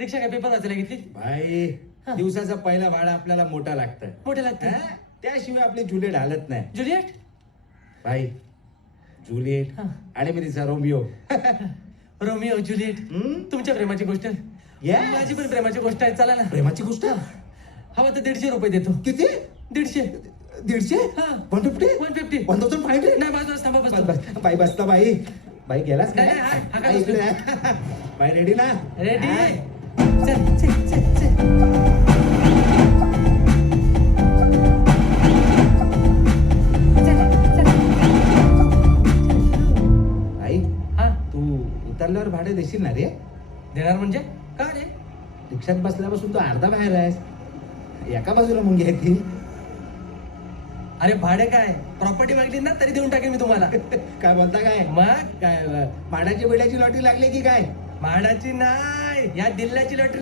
रिक्षा काय पेपर वाचायला घेतली? भाई दिवसाचा पहिला भाडा आपल्याला मोठा लागतं. मोठे लागते. त्याशिवाय आपली जुलिएट हालत नाही. जुलिएट? भाई जुलिएट आणि मी तिचा रोमिओ. Romeo Juliet. तुमच्या प्रेमाची गोष्ट. माझी पण प्रेमाची गोष्ट आहे. चला ना. प्रेमाची गोष्ट? हवा तर 150 रुपये देतो. किती? 150. 150? 150? 150. 1500? नाही बाजूला थांबा बस. बाई बसता बाई. बाई गेलास नाही, काय? नाही, हा काय बाई इकडे आहे. बाई रेडी ना? रेडी. हा. चल. आई हा तू उतरल्यावर भाडे देशील ना रे? देणार म्हणजे? का रे? रिक्षात बसल्यापासून तू अर्धा बाहेर आहेस. एका बाजूला मुंगी आहे ती. अरे भाडे काय प्रॉपर्टी मागली ना तरी देऊन टाकेन मी तुम्हाला. काय बोलता काय? मग काय माडाची बिड्याची लॉटरी लागली की काय? म्हाडाची नाही या दिल्ल्याची लॉटरी